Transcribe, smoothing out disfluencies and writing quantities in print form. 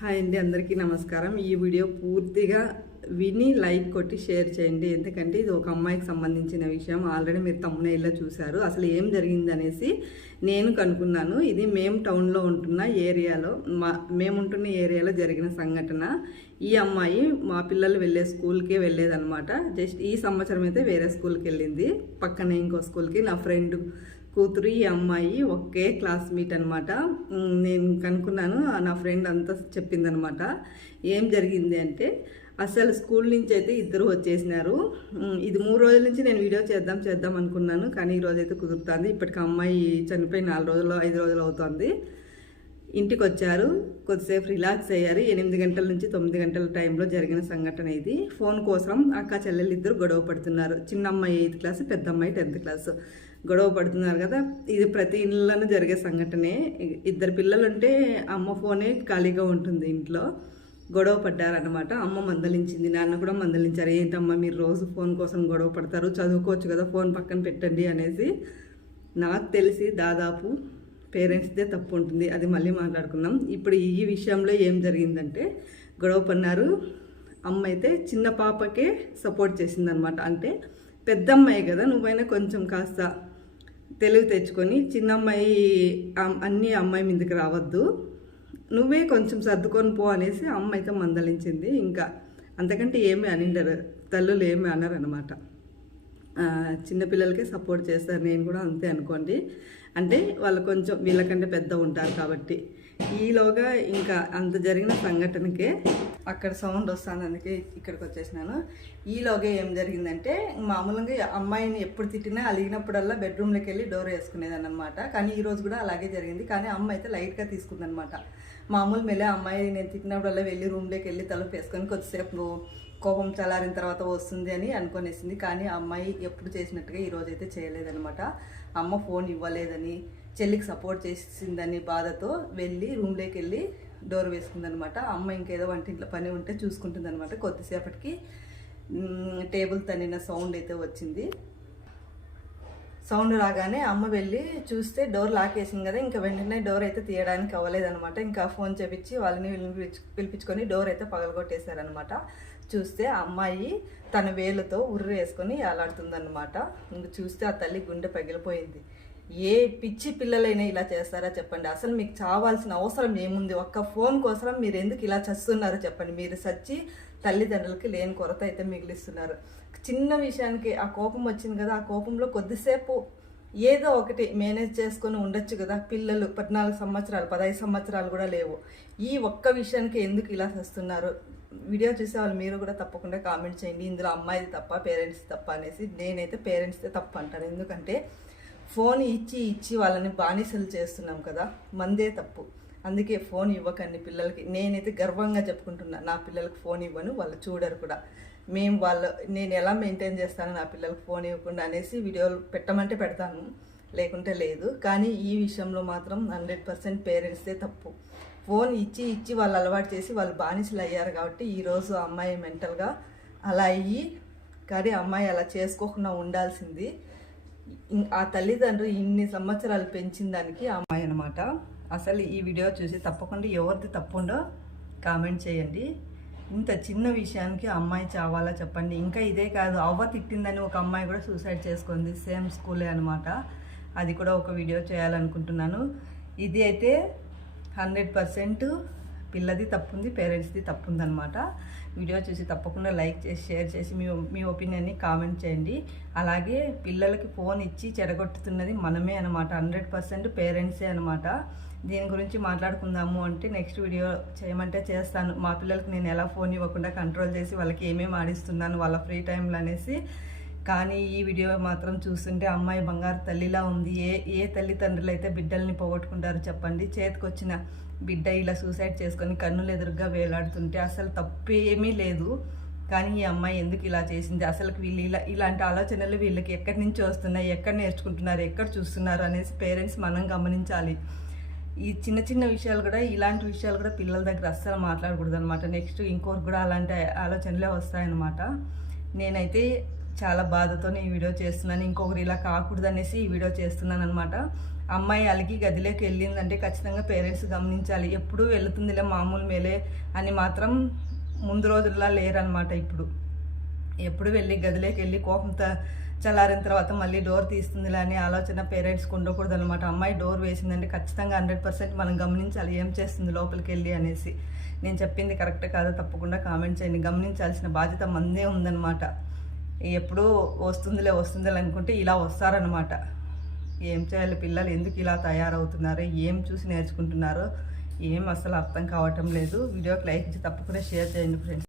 Hi అండి, అందరికీ నమస్కారం. ఈ వీడియో పూర్తిగా విని లైక్ కొట్టి షేర్ చేయండి. ఎందుకంటే ఇది ఒక అమ్మాయికి సంబంధించిన విషయం. ఆల్రెడీ మీరు తమ్మునేల్లో చూశారు. అసలు ఏం జరిగింది అనేసి నేను కనుక్కున్నాను. ఇది మేము టౌన్లో ఉంటున్న ఏరియాలో, మేముంటున్న ఏరియాలో జరిగిన సంఘటన. ఈ అమ్మాయి మా పిల్లలు వెళ్ళే స్కూల్కే వెళ్ళేదన్నమాట. జస్ట్ ఈ సంవత్సరం అయితే వేరే స్కూల్కి వెళ్ళింది, పక్కనే ఇంకో స్కూల్కి. నా ఫ్రెండ్ కూతురు ఈ అమ్మాయి ఒకే క్లాస్మేట్ అనమాట. నేను కనుక్కున్నాను, నా ఫ్రెండ్ అంతా చెప్పిందనమాట. ఏం జరిగింది అంటే, అసలు స్కూల్ నుంచి అయితే ఇద్దరు వచ్చేసినారు. ఇది 3 రోజుల నుంచి నేను వీడియో చేద్దాం అనుకున్నాను, కానీ ఈరోజు అయితే కుదురుతుంది. ఇప్పటికి అమ్మాయి చనిపోయి 4 రోజులు 5 రోజులు అవుతుంది. ఇంటికి వచ్చారు, కొద్దిసేపు రిలాక్స్ అయ్యారు. 8 గంటల నుంచి 9 గంటల టైంలో జరిగిన సంఘటన ఇది. ఫోన్ కోసం అక్క చెల్లెలు ఇద్దరు గొడవ పడుతున్నారు. చిన్న అమ్మాయి 8th క్లాసు, పెద్ద అమ్మాయి 10th క్లాసు. గొడవ పడుతున్నారు కదా. ఇది ప్రతి ఇళ్ళలోనూ జరిగే సంఘటనే. ఇద్దరు పిల్లలుంటే అమ్మ ఫోనే ఖాళీగా ఉంటుంది ఇంట్లో. గొడవ పడ్డారనమాట. అమ్మ మందలించింది, నాన్న కూడా మందలించారు. ఏంటమ్మా మీరు రోజు ఫోన్ కోసం గొడవ పడతారు, చదువుకోవచ్చు కదా, ఫోన్ పక్కన పెట్టండి అనేసి. నాకు తెలిసి దాదాపు పేరెంట్స్దే తప్పు ఉంటుంది. అది మళ్ళీ మాట్లాడుకుందాం. ఇప్పుడు ఈ విషయంలో ఏం జరిగిందంటే, గొడవ పడినారు. అమ్మ అయితే చిన్న పాపకే సపోర్ట్ చేసిందనమాట. అంటే పెద్ద అమ్మాయి కదా, నువ్వైనా కొంచెం కాస్త తెలివి తెచ్చుకొని చిన్న అమ్మాయి అన్నీ అమ్మాయి మీదకి రావద్దు, నువ్వే కొంచెం సర్దుకొని పో అనేసి అమ్మ అయితే మందలించింది. ఇంకా అంతకంటే ఏమీ అనిండరు, తల్లులు ఏమీ అనరు అనమాట. చిన్నపిల్లలకే సపోర్ట్ చేస్తారు. నేను కూడా అంతే అనుకోండి. అంటే వాళ్ళు కొంచెం వీళ్ళకంటే పెద్ద ఉంటారు కాబట్టి. ఈలోగా ఇంకా అంత జరిగిన సంఘటనకే అక్కడ సౌండ్ వస్తుంది, అందుకే ఇక్కడికి వచ్చేసినాను. ఈలోగా ఏం జరిగిందంటే, మామూలుగా అమ్మాయిని ఎప్పుడు తిట్టినా అలిగినప్పుడల్లా బెడ్రూమ్లోకి వెళ్ళి డోర్ వేసుకునేదాన్ని అనమాట. కానీ ఈరోజు కూడా అలాగే జరిగింది. కానీ అమ్మ అయితే లైట్గా తీసుకుందనమాట. మామూలు మెల్లే అమ్మాయి నేను తిట్టినప్పుడల్లా వెళ్ళి రూమ్లోకి వెళ్ళి తలుపు వేసుకొని కొద్దిసేపు కోపం చల్లారిన తర్వాత వస్తుంది అని అనుకునేసింది. కానీ ఆ అమ్మాయి ఎప్పుడు చేసినట్టుగా ఈరోజు అయితే చేయలేదనమాట. అమ్మ ఫోన్ ఇవ్వలేదని, చెల్లికి సపోర్ట్ చేసిందని బాధతో వెళ్ళి రూమ్లోకి వెళ్ళి డోర్ వేసుకుందనమాట. అమ్మ ఇంకేదో వంటింట్లో పని ఉంటే చూసుకుంటుందనమాట. కొద్దిసేపటికి టేబుల్ తన్నిన సౌండ్ అయితే వచ్చింది. సౌండ్ రాగానే అమ్మ వెళ్ళి చూస్తే డోర్ లాక్ వేసింది కదా. ఇంకా వెంటనే డోర్ అయితే తీయడానికి అవ్వలేదనమాట. ఇంకా ఫోన్ చేపించి వాళ్ళని పిలిపించుకొని డోర్ అయితే పగలగొట్టేశారనమాట. చూస్తే అమ్మాయి తన వేలుతో ఉర్రు వేసుకొని అలాడుతుందన్నమాట. ఇంక చూస్తే ఆ తల్లి గుండె పగిలిపోయింది. ఏ పిచ్చి పిల్లలైనా ఇలా చేస్తారా చెప్పండి? అసలు మీకు చావాల్సిన అవసరం ఏముంది? ఒక్క ఫోన్ కోసం మీరు ఎందుకు ఇలా చస్తున్నారో చెప్పండి. మీరు సచ్చి తల్లిదండ్రులకి లేని కొరత అయితే మిగిలిస్తున్నారు. చిన్న విషయానికి ఆ కోపం వచ్చింది కదా, ఆ కోపంలో కొద్దిసేపు ఏదో ఒకటి మేనేజ్ చేసుకొని ఉండొచ్చు కదా. పిల్లలు 14 సంవత్సరాలు 15 సంవత్సరాలు కూడా లేవు. ఈ ఒక్క విషయానికి ఎందుకు ఇలా చేస్తున్నారు? వీడియో చూసే వాళ్ళు మీరు కూడా తప్పకుండా కామెంట్ చేయండి. ఇందులో అమ్మాయిది తప్ప, పేరెంట్స్ తప్ప అనేసి. నేనైతే పేరెంట్స్దే తప్ప అంటాను. ఎందుకంటే ఫోన్ ఇచ్చి వాళ్ళని బానిసలు చేస్తున్నాం కదా, మందే తప్పు. అందుకే ఫోన్ ఇవ్వకండి పిల్లలకి. నేనైతే గర్వంగా చెప్పుకుంటున్నా, నా పిల్లలకి ఫోన్ ఇవ్వను, వాళ్ళు చూడరు కూడా. నేను ఎలా మెయింటైన్ చేస్తాను నా పిల్లలకి ఫోన్ ఇవ్వకుండా అనేసి వీడియోలు పెట్టమంటే పెడతాను, లేకుంటే లేదు. కానీ ఈ విషయంలో మాత్రం 100% పేరెంట్స్దే తప్పు. ఫోన్ ఇచ్చి వాళ్ళు అలవాటు చేసి వాళ్ళు బానిసలు అయ్యారు కాబట్టి ఈరోజు అమ్మాయి మెంటల్గా అలా అయ్యి, కానీ అమ్మాయి అలా చేసుకోకుండా ఉండాల్సింది. ఆ తల్లిదండ్రులు ఇన్ని సంవత్సరాలు పెంచిన దానికి అమ్మాయి అనమాట. అసలు ఈ వీడియో చూసి తప్పకుండా ఎవరిది తప్పుండో కామెంట్ చేయండి. ఇంత చిన్న విషయానికి అమ్మాయి చావాలా చెప్పండి? ఇంకా ఇదే కాదు, అవ్వ తిట్టిందని ఒక అమ్మాయి కూడా సూసైడ్ చేసుకుంది, సేమ్ స్కూలే అనమాట. అది కూడా ఒక వీడియో చేయాలనుకుంటున్నాను. ఇది అయితే 100% పిల్లది తప్పుంది, పేరెంట్స్ది తప్పుంది అనమాట. వీడియో చూసి తప్పకుండా లైక్ చేసి షేర్ చేసి మీ ఒపీనియన్ని కామెంట్ చేయండి. అలాగే పిల్లలకి ఫోన్ ఇచ్చి చెడగొట్టుతున్నది మనమే అనమాట. 100% పేరెంట్సే అనమాట. దీని గురించి మాట్లాడుకుందాము అంటే నెక్స్ట్ వీడియో చేయమంటే చేస్తాను. మా పిల్లలకి నేను ఎలా ఫోన్ ఇవ్వకుండా కంట్రోల్ చేసి వాళ్ళకి ఏమేమి ఆడిస్తున్నాను వాళ్ళ ఫ్రీ టైంలో అనేసి. కానీ ఈ వీడియో మాత్రం చూస్తుంటే అమ్మాయి బంగారు తల్లిలా ఉంది. ఏ తల్లిదండ్రులు అయితే బిడ్డల్ని పోగొట్టుకుంటారు చెప్పండి? చేతికొచ్చిన బిడ్డ ఇలా సూసైడ్ చేసుకొని కన్నులు ఎదురుగా వేలాడుతుంటే అసలు తప్పేమీ లేదు. కానీ ఈ అమ్మాయి ఎందుకు ఇలా చేసింది? అసలు వీళ్ళు ఇలాంటి ఆలోచనలు వీళ్ళకి ఎక్కడి నుంచి వస్తున్నాయి, ఎక్కడ నేర్చుకుంటున్నారు, ఎక్కడ చూస్తున్నారు అనేసి పేరెంట్స్ మనం గమనించాలి. ఈ చిన్న విషయాలు కూడా, ఇలాంటి విషయాలు కూడా పిల్లల దగ్గర అస్సలు మాట్లాడకూడదు అనమాట. నెక్స్ట్ ఇంకోరికి కూడా అలాంటి ఆలోచనలే వస్తాయన్నమాట. నేనైతే చాలా బాధతోనే ఈ వీడియో చేస్తున్నాను. ఇంకొకరు ఇలా కాకూడదు అనేసి ఈ వీడియో చేస్తున్నాను అనమాట. అమ్మాయి అలిగి గదిలోకి వెళ్ళిందంటే ఖచ్చితంగా పేరెంట్స్ గమనించాలి. ఎప్పుడూ వెళుతుందిలే మామూలు మేలే అని మాత్రం ముందు రోజుల్లా లేరనమాట. ఇప్పుడు ఎప్పుడు వెళ్ళి గదిలోకి వెళ్ళి కోపంతో చల్లారిన తర్వాత మళ్ళీ డోర్ తీస్తుందిలే అనే ఆలోచన పేరెంట్స్కి ఉండకూడదు అనమాట. అమ్మాయి డోర్ వేసిందంటే ఖచ్చితంగా 100% మనం గమనించాలి ఏం చేస్తుంది లోపలికి వెళ్ళి అనేసి. నేను చెప్పింది కరెక్ట్ కాదో తప్పకుండా కామెంట్ చేయండి. గమనించాల్సిన బాధ్యత మనదే ఉందన్నమాట. ఎప్పుడూ వస్తుందిలే అనుకుంటే ఇలా వస్తారనమాట. ఏం చేయాలి, పిల్లలు ఎందుకు ఇలా తయారవుతున్నారో, ఏం చూసి నేర్చుకుంటున్నారో ఏం అసలు అర్థం కావటం లేదు. వీడియోకి లైక్ ఇచ్చి తప్పకుండా షేర్ చేయండి ఫ్రెండ్స్.